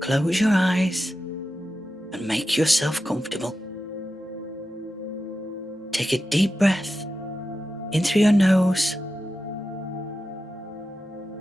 close your eyes and make yourself comfortable. Take a deep breath in through your nose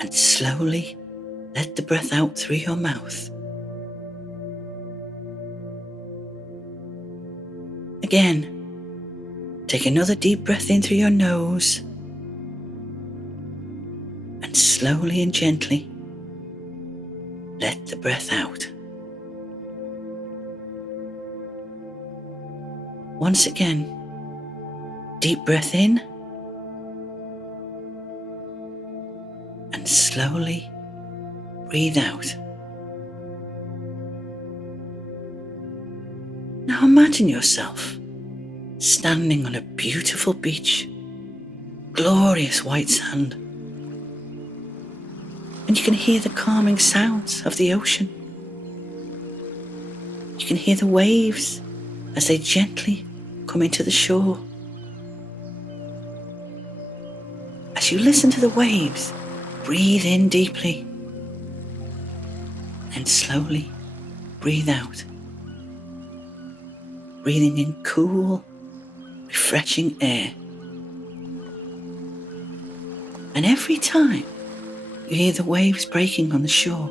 and slowly let the breath out through your mouth. Again, take another deep breath in through your nose and slowly and gently let the breath out. Once again, deep breath in and slowly breathe out. Now imagine yourself standing on a beautiful beach, glorious white sand, and you can hear the calming sounds of the ocean. You can hear the waves as they gently come into the shore. As you listen to the waves, breathe in deeply and slowly breathe out. Breathing in cool, refreshing air. And every time you hear the waves breaking on the shore,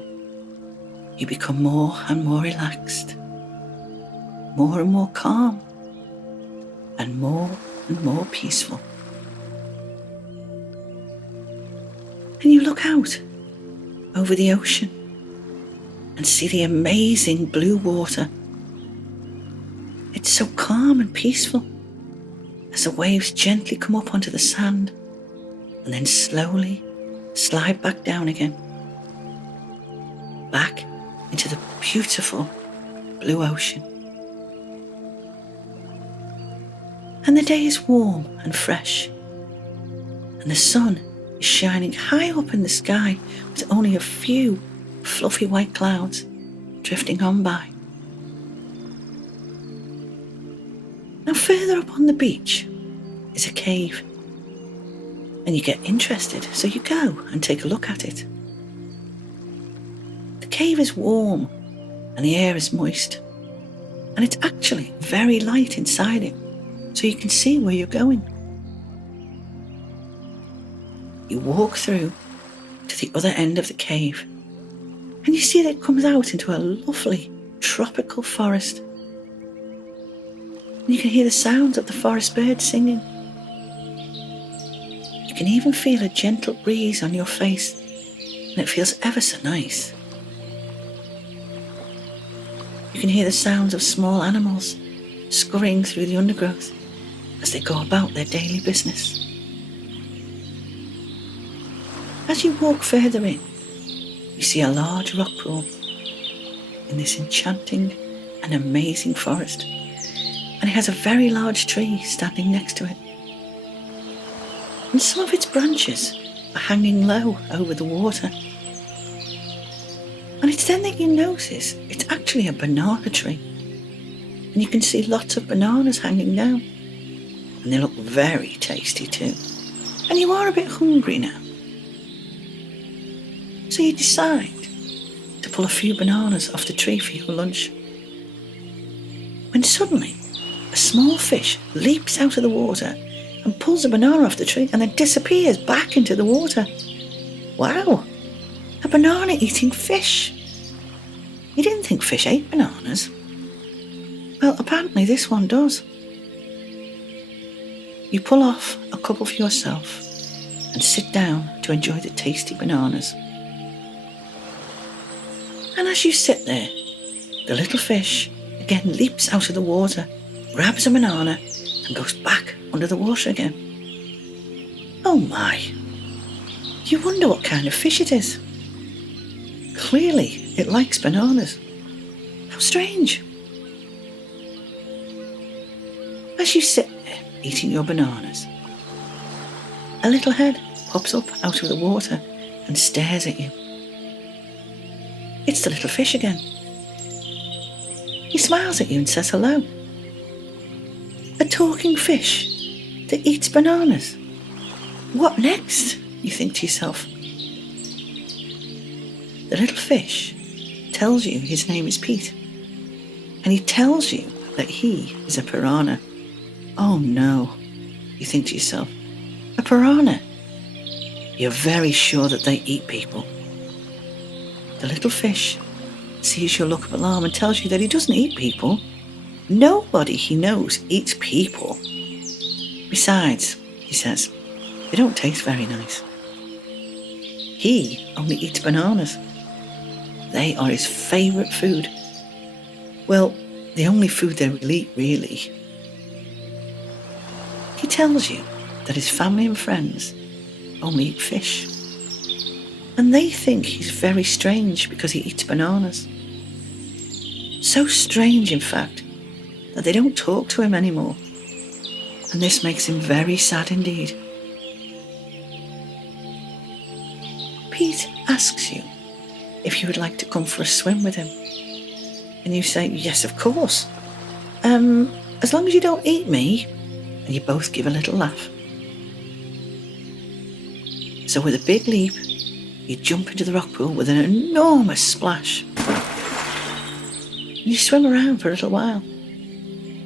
you become more and more relaxed, more and more calm, and more peaceful. And you look out over the ocean and see the amazing blue water. It's so calm and peaceful as the waves gently come up onto the sand and then slowly slide back down again, back into the beautiful blue ocean. And the day is warm and fresh, and the sun is shining high up in the sky with only a few fluffy white clouds drifting on by. Now further up on the beach is a cave, and you get interested, so you go and take a look at it. The cave is warm and the air is moist, and it's actually very light inside it, so you can see where you're going. You walk through to the other end of the cave, and you see that it comes out into a lovely tropical forest. And you can hear the sounds of the forest birds singing. You can even feel a gentle breeze on your face, and it feels ever so nice. You can hear the sounds of small animals scurrying through the undergrowth as they go about their daily business. As you walk further in, you see a large rock pool in this enchanting and amazing forest, and it has a very large tree standing next to it. And some of its branches are hanging low over the water. And it's then that you notice it's actually a banana tree. And you can see lots of bananas hanging down. And they look very tasty too. And you are a bit hungry now. So you decide to pull a few bananas off the tree for your lunch. When suddenly, a small fish leaps out of the water and pulls a banana off the tree and then disappears back into the water. Wow, a banana-eating fish. You didn't think fish ate bananas? Well, apparently this one does. You pull off a couple for yourself and sit down to enjoy the tasty bananas. And as you sit there, the little fish again leaps out of the water, grabs a banana, and goes back under the water again. Oh my! You wonder what kind of fish it is. Clearly, it likes bananas. How strange. As you sit there eating your bananas, a little head pops up out of the water and stares at you. It's the little fish again. He smiles at you and says hello. A talking fish that eats bananas. What next? You think to yourself. The little fish tells you his name is Pete. And he tells you that he is a piranha. Oh no, you think to yourself, a piranha? You're very sure that they eat people. The little fish sees your look of alarm and tells you that he doesn't eat people. Nobody he knows eats people. Besides, he says, they don't taste very nice. He only eats bananas. They are his favourite food. Well, the only food they will eat, really. He tells you that his family and friends only eat fish. And they think he's very strange because he eats bananas. So strange, in fact, that they don't talk to him anymore. And this makes him very sad indeed. Pete asks you if you would like to come for a swim with him. And you say, yes, of course. As long as you don't eat me. And you both give a little laugh. So with a big leap, you jump into the rock pool with an enormous splash. And you swim around for a little while.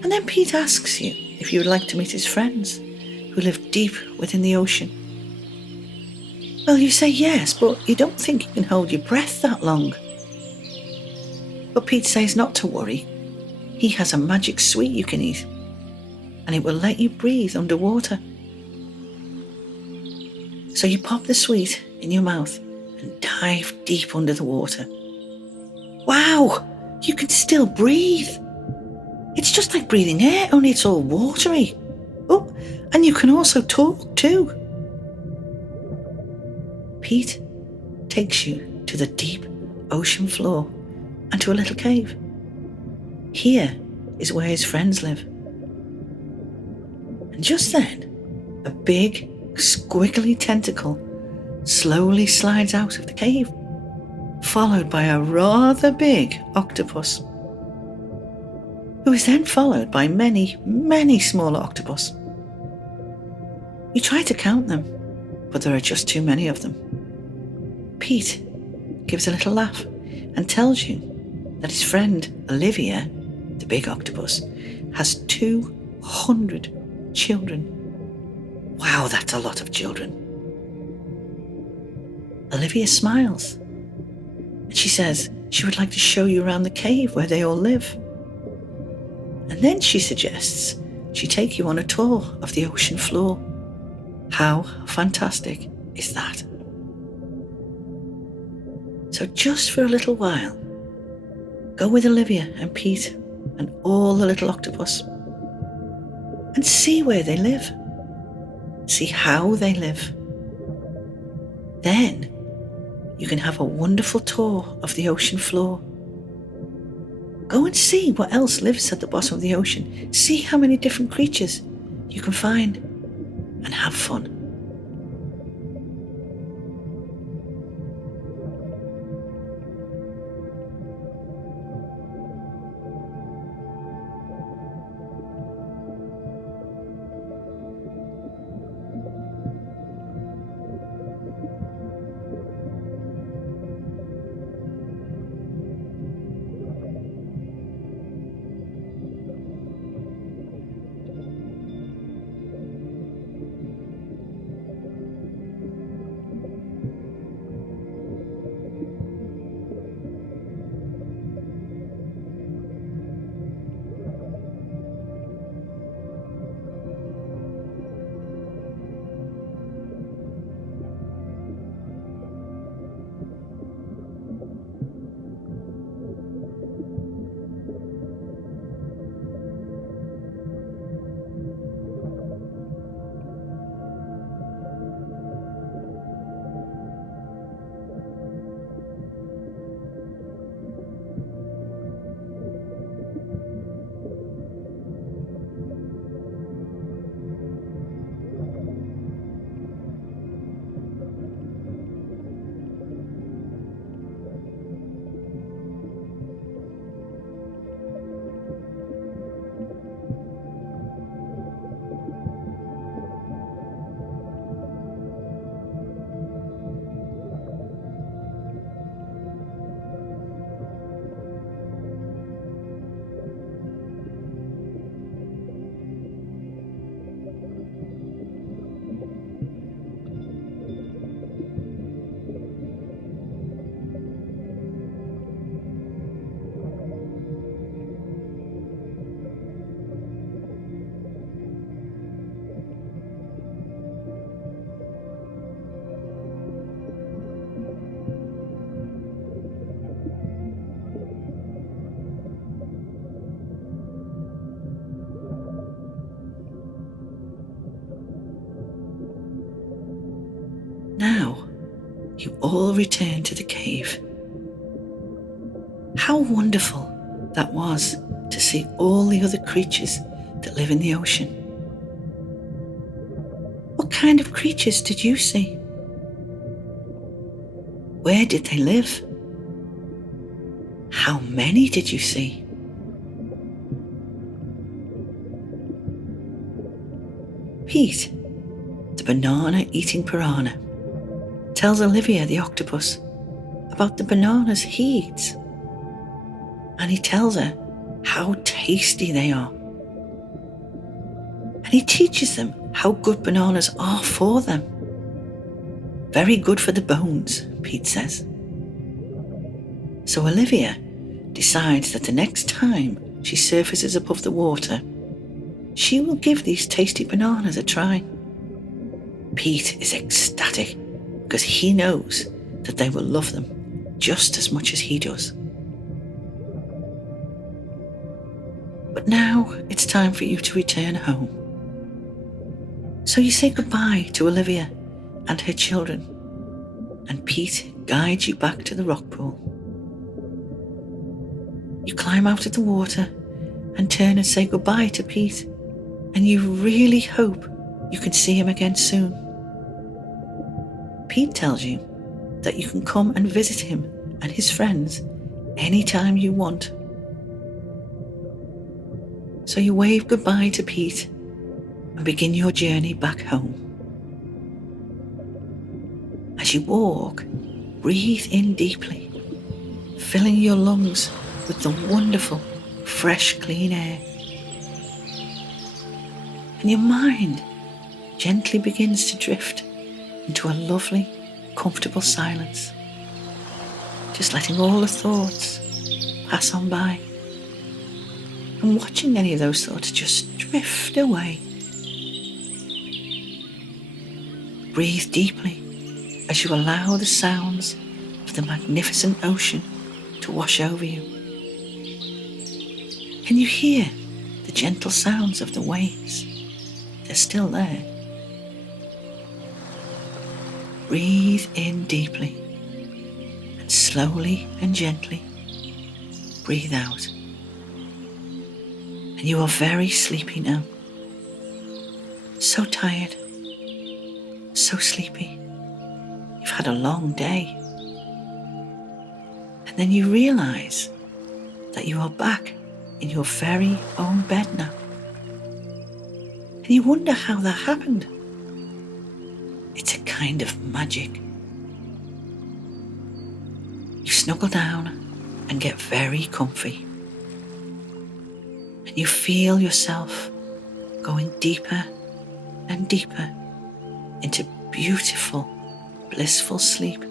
And then Pete asks you if you would like to meet his friends who live deep within the ocean. Well, you say yes, but you don't think you can hold your breath that long. But Pete says not to worry. He has a magic sweet you can eat, and it will let you breathe underwater. So you pop the sweet in your mouth and dive deep under the water. Wow, you can still breathe. It's just like breathing air, only it's all watery. Oh, and you can also talk too. Pete takes you to the deep ocean floor and to a little cave. Here is where his friends live. And just then, a big, squiggly tentacle slowly slides out of the cave, followed by a rather big octopus, who is then followed by many, many smaller octopus. You try to count them, but there are just too many of them. Pete gives a little laugh and tells you that his friend Olivia, the big octopus, has 200 children. Wow, that's a lot of children. Olivia smiles and she says she would like to show you around the cave where they all live. And then she suggests she take you on a tour of the ocean floor. How fantastic is that? So just for a little while, go with Olivia and Pete and all the little octopus and see where they live. See how they live. Then you can have a wonderful tour of the ocean floor. Go and see what else lives at the bottom of the ocean. See how many different creatures you can find and have fun. Now, you all return to the cave. How wonderful that was to see all the other creatures that live in the ocean. What kind of creatures did you see? Where did they live? How many did you see? Pete, the banana-eating piranha, tells Olivia the octopus about the bananas he eats. And he tells her how tasty they are. And he teaches them how good bananas are for them. Very good for the bones, Pete says. So Olivia decides that the next time she surfaces above the water, she will give these tasty bananas a try. Pete is ecstatic because he knows that they will love them just as much as he does. But now it's time for you to return home. So you say goodbye to Olivia and her children, and Pete guides you back to the rock pool. You climb out of the water and turn and say goodbye to Pete, and you really hope you can see him again soon. Pete tells you that you can come and visit him and his friends anytime you want. So you wave goodbye to Pete and begin your journey back home. As you walk, breathe in deeply, filling your lungs with the wonderful, fresh, clean air. And your mind gently begins to drift into a lovely, comfortable silence, just letting all the thoughts pass on by and watching any of those thoughts just drift away. Breathe deeply as you allow the sounds of the magnificent ocean to wash over you. Can you hear the gentle sounds of the waves? They're still there. Breathe in deeply and slowly and gently breathe out. And you are very sleepy now. So tired, so sleepy. You've had a long day. And then you realize that you are back in your very own bed now. And you wonder how that happened. It's a kind of magic. You snuggle down and get very comfy. And you feel yourself going deeper and deeper into beautiful, blissful sleep.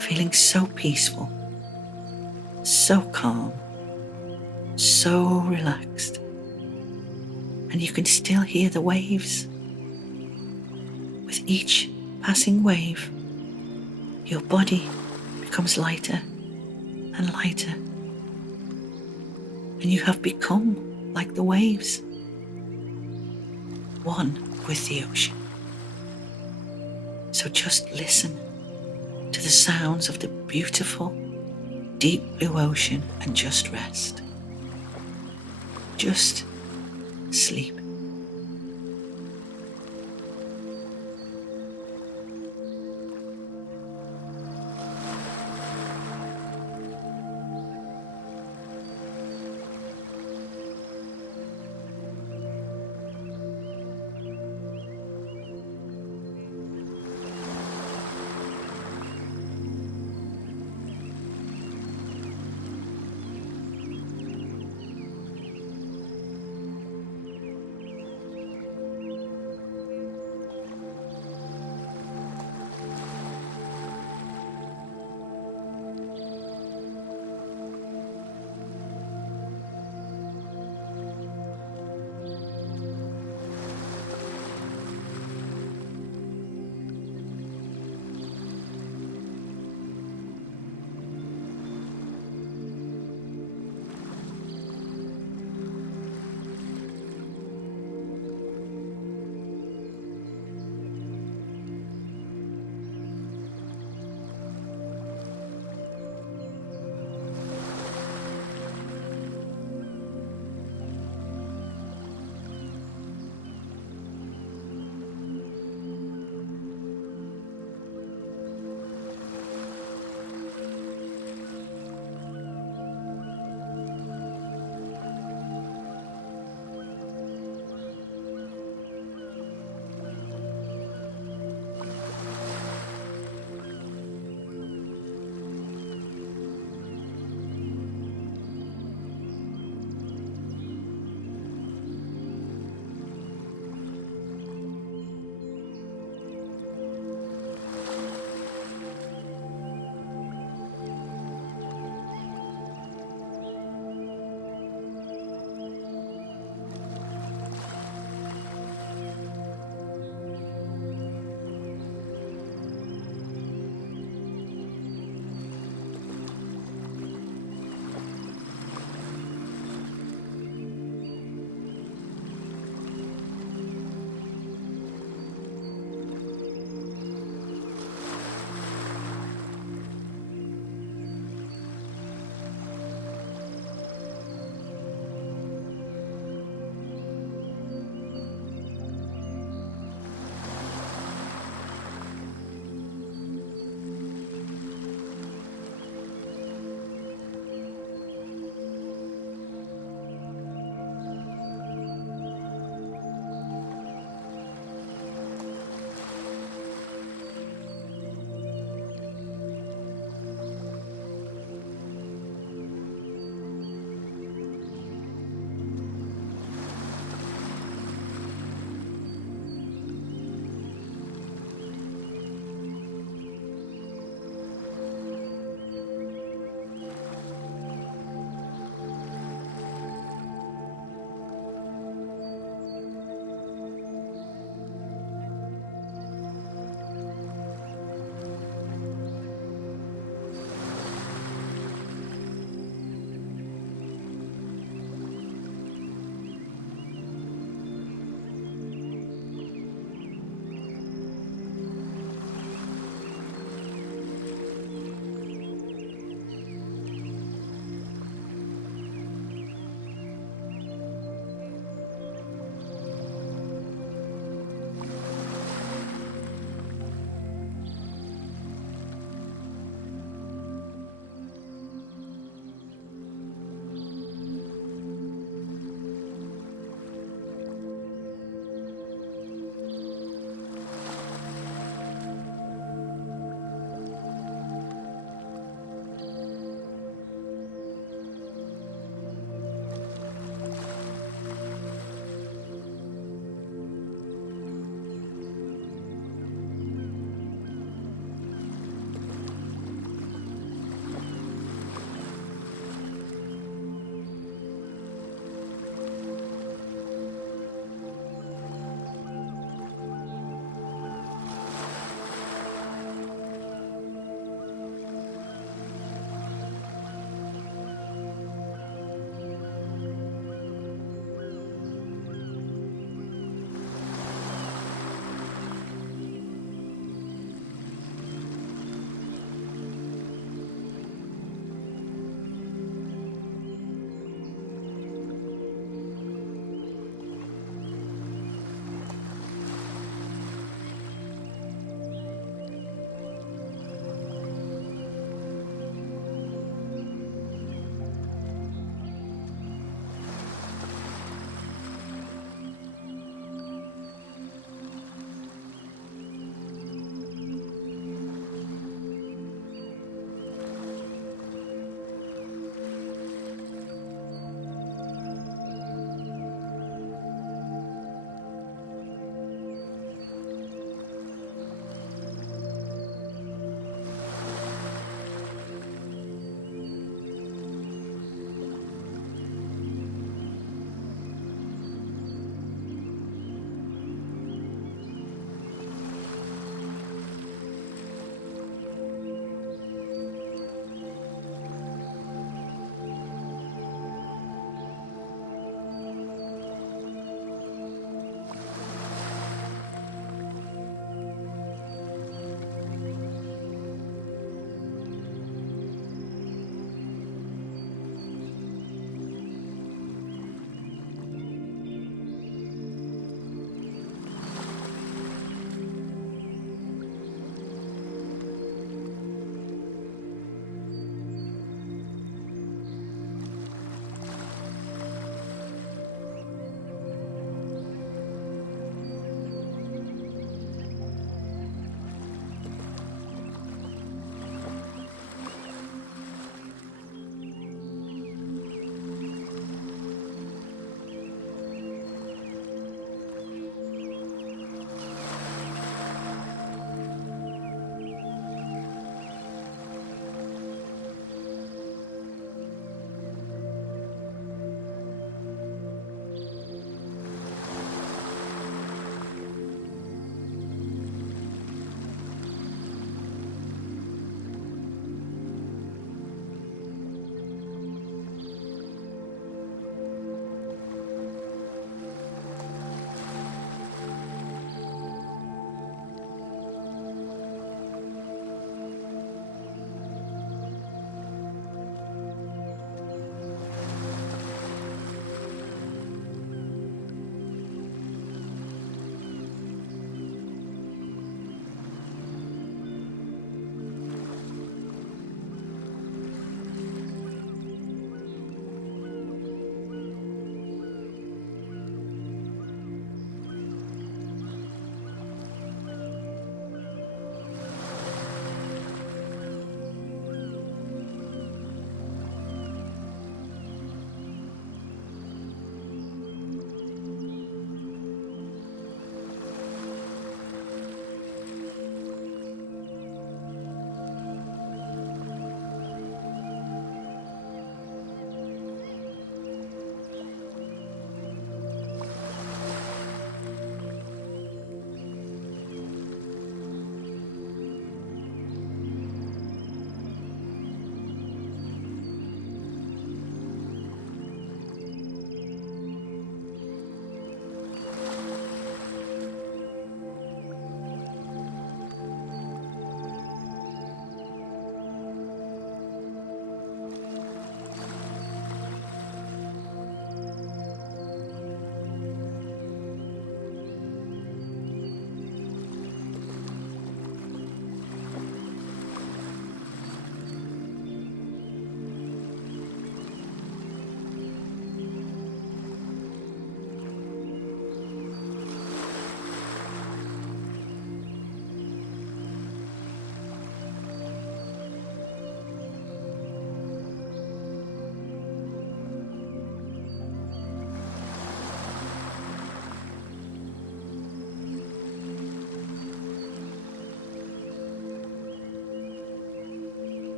Feeling so peaceful, so calm, so relaxed. And you can still hear the waves. With each passing wave, your body becomes lighter and lighter. And you have become like the waves, one with the ocean. So just listen to the sounds of the beautiful, deep blue ocean and just rest. Just sleep.